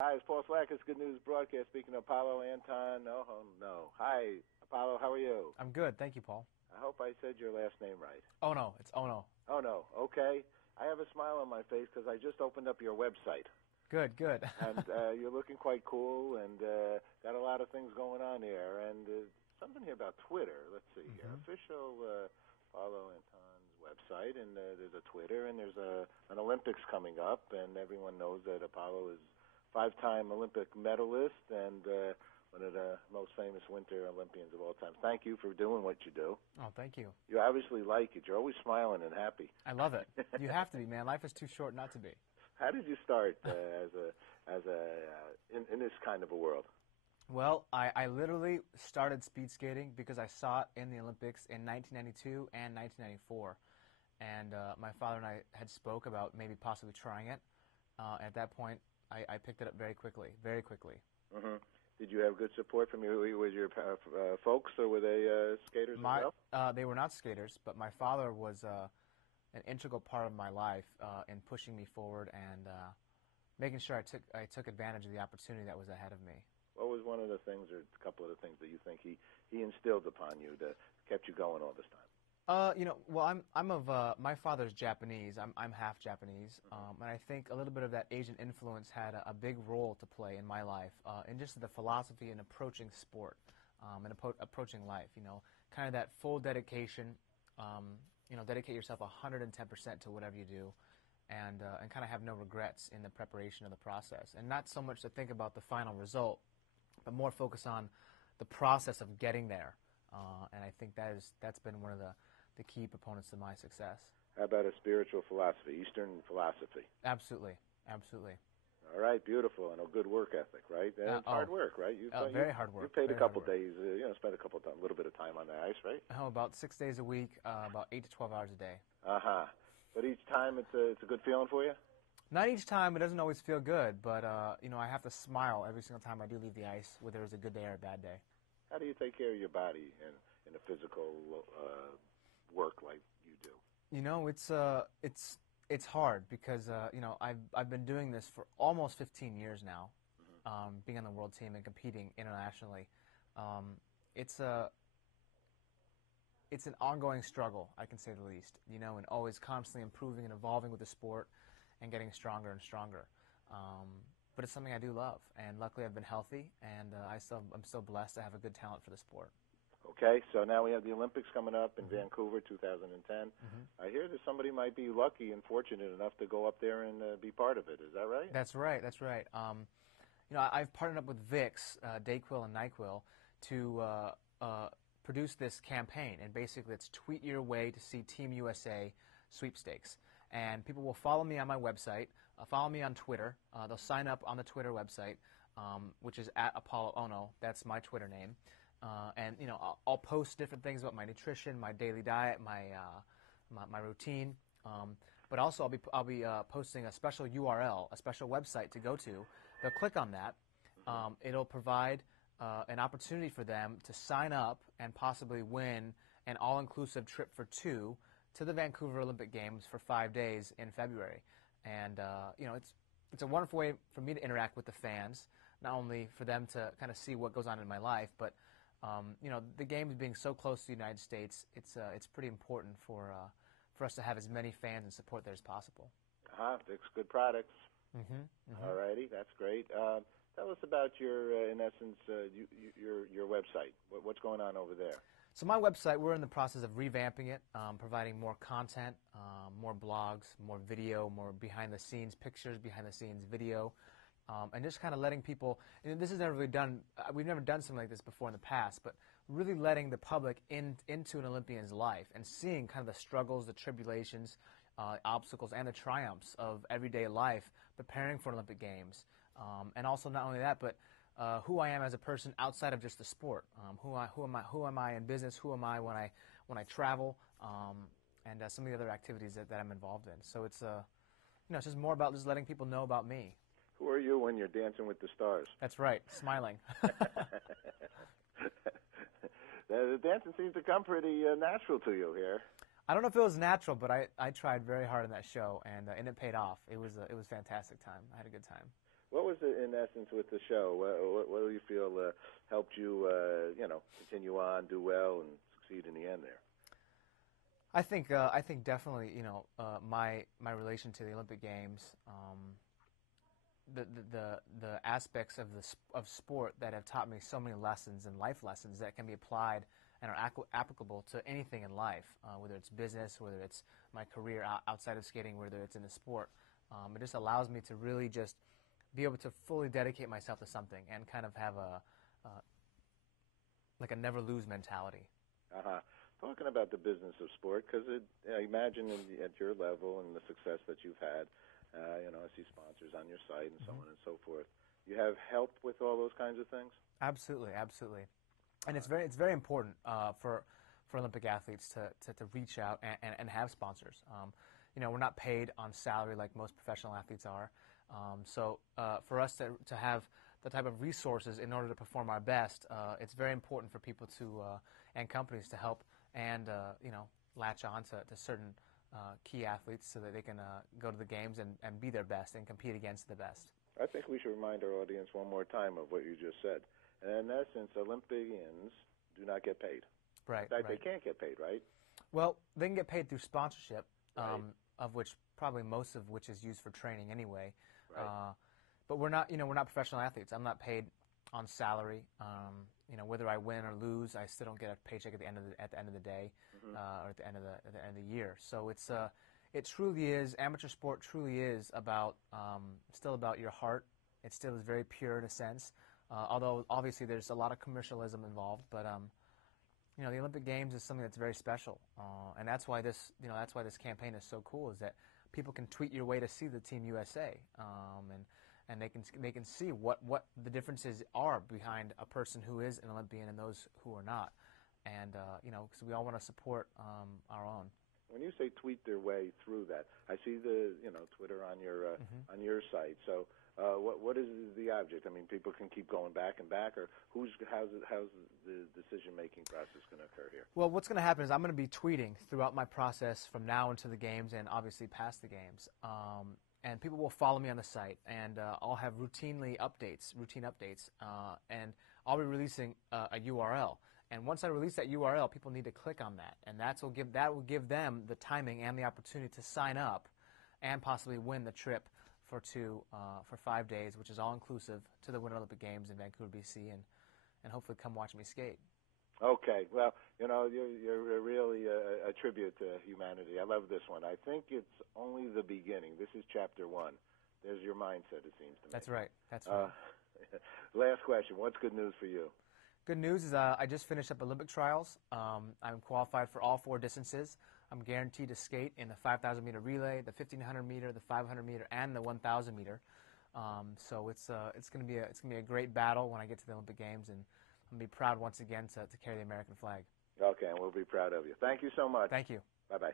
Hi, it's Paul Slackers, Good News Broadcast, speaking of Apolo Anton Ohno. Hi, Apolo, how are you? I'm good, thank you, Paul. I hope I said your last name right. Ohno, it's Ohno. Ohno, okay. I have a smile on my face because I just opened up your website. Good, good. And you're looking quite cool and got a lot of things going on here. And something here about Twitter. Let's see here. Official Apolo Anton's website, and there's a Twitter, and there's an Olympics coming up, and everyone knows that Apolo is five-time Olympic medalist and one of the most famous Winter Olympians of all time. Thank you for doing what you do. Oh, thank you. You obviously like it. You're always smiling and happy. I love it. You have to be, man. Life is too short not to be. How did you start in this kind of a world? Well, I literally started speed skating because I saw it in the Olympics in 1992 and 1994. And my father and I had spoke about maybe possibly trying it. At that point, I picked it up very quickly, very quickly. Did you have good support from was your folks, or were they skaters as well? They were not skaters, but my father was an integral part of my life in pushing me forward and making sure I took advantage of the opportunity that was ahead of me. What was one of the things, or a couple of the things that you think he instilled upon you that kept you going all this time? Well, I'm of my father's Japanese. I'm half Japanese, and I think a little bit of that Asian influence had a big role to play in my life, in just the philosophy in approaching sport, and approaching life. Kind of that full dedication. Dedicate yourself 110% to whatever you do, and kind of have no regrets in the preparation of the process, and not so much to think about the final result, but more focus on the process of getting there. And I think that's been one of the key proponents of my success. How about a spiritual philosophy, Eastern philosophy? Absolutely, absolutely. All right, beautiful, and a good work ethic, right? It's hard work, right? Very hard work. You played a couple days, spent a little bit of time on the ice, right? Oh, about 6 days a week, about 8 to 12 hours a day. But each time it's a good feeling for you? Not each time. It doesn't always feel good, but I have to smile every single time I do leave the ice, whether it's a good day or a bad day. How do you take care of your body in a physical work like you do? It's hard because I've been doing this for almost 15 years now, being on the world team and competing internationally. It's an ongoing struggle, I can say the least. And always constantly improving and evolving with the sport and getting stronger and stronger. But it's something I do love, and luckily I've been healthy, and I'm still blessed to have a good talent for the sport. Okay, so now we have the Olympics coming up in Vancouver, 2010. I hear that somebody might be lucky and fortunate enough to go up there and be part of it. Is that right? That's right. That's right. I've partnered up with Vicks, Dayquil and NyQuil, to produce this campaign, and basically it's tweet your way to see Team USA sweepstakes. And people will follow me on my website, follow me on Twitter. They'll sign up on the Twitter website, which is @Apolo Ohno. That's my Twitter name. And I'll post different things about my nutrition, my daily diet, my routine. But also I'll be posting a special URL, a special website to go to. They'll click on that. It'll provide an opportunity for them to sign up and possibly win an all-inclusive trip for two to the Vancouver Olympic Games for 5 days in February. And it's a wonderful way for me to interact with the fans, not only for them to kind of see what goes on in my life, but the games being so close to the United States, it's pretty important for us to have as many fans and support there as possible. Vicks good products. All righty, that's great. Tell us about your, in essence, your website. What's going on over there? So my website, we're in the process of revamping it, providing more content, more blogs, more video, more behind-the-scenes pictures, behind-the-scenes video, and just kind of letting people, this is never really done, we've never done something like this before in the past, but really letting the public into an Olympian's life and seeing kind of the struggles, the tribulations, obstacles, and the triumphs of everyday life preparing for Olympic Games. And also not only that, but who I am as a person outside of just the sport. Who am I in business? Who am I when I travel? And some of the other activities that I'm involved in. So it's it's just more about just letting people know about me. Who are you when you're dancing with the stars? That's right, smiling. The dancing seems to come pretty natural to you here. I don't know if it was natural, but I tried very hard in that show, and it paid off. It was a fantastic time. I had a good time. What was it, in essence, with the show? What do you feel helped you, continue on, do well, and succeed in the end there? I think definitely, my relation to the Olympic Games, the aspects of sport that have taught me so many lessons and life lessons that can be applied and are applicable to anything in life, whether it's business, whether it's my career outside of skating, whether it's in the sport. It just allows me to really just be able to fully dedicate myself to something and kind of have a never lose mentality. Talking about the business of sport, because I imagine at your level and the success that you've had, I see sponsors on your site and so on and so forth. You have help with all those kinds of things? Absolutely. And it's very important for Olympic athletes to reach out and have sponsors. We're not paid on salary like most professional athletes are. So for us to have the type of resources in order to perform our best, it's very important for people and companies to help and latch on to certain key athletes so that they can go to the games and be their best and compete against the best. I think we should remind our audience one more time of what you just said. In essence, Olympians do not get paid. Right. In fact, they can't get paid, right? Well, they can get paid through sponsorship, right. Of which probably most of which is used for training anyway. Right. But we're not professional athletes. I'm not paid on salary. Whether I win or lose, I still don't get a paycheck at the end of the day, or at the end of the year. So it truly is, amateur sport truly is about still about your heart. It still is very pure in a sense. Although obviously there's a lot of commercialism involved, but the Olympic Games is something that's very special, and that's why this campaign is so cool. Is that people can tweet your way to see the Team USA, and they can see what the differences are behind a person who is an Olympian and those who are not, and because we all want to support our own. When you say tweet their way through that, I see the Twitter on your site. So what is the object? I mean, people can keep going back and back, or how's the decision-making process going to occur here? Well, what's going to happen is I'm going to be tweeting throughout my process from now into the games and obviously past the games. And people will follow me on the site, and I'll have routine updates, and I'll be releasing a URL. And once I release that URL, people need to click on that, and that will give them the timing and the opportunity to sign up and possibly win the trip for 5 days, which is all inclusive, to the Winter Olympic Games in Vancouver, BC, and hopefully come watch me skate. Okay, well, you're really a tribute to humanity. I love this one. I think it's only the beginning. This is chapter 1. There's your mindset, it seems to me. That's right. Last question. What's good news for you? Good news is I just finished up Olympic trials. I'm qualified for all 4 distances. I'm guaranteed to skate in the 5,000-meter relay, the 1,500-meter, the 500-meter, and the 1,000-meter. So it's going to be a great battle when I get to the Olympic Games, and I'm going to be proud once again to carry the American flag. Okay, and we'll be proud of you. Thank you so much. Thank you. Bye-bye.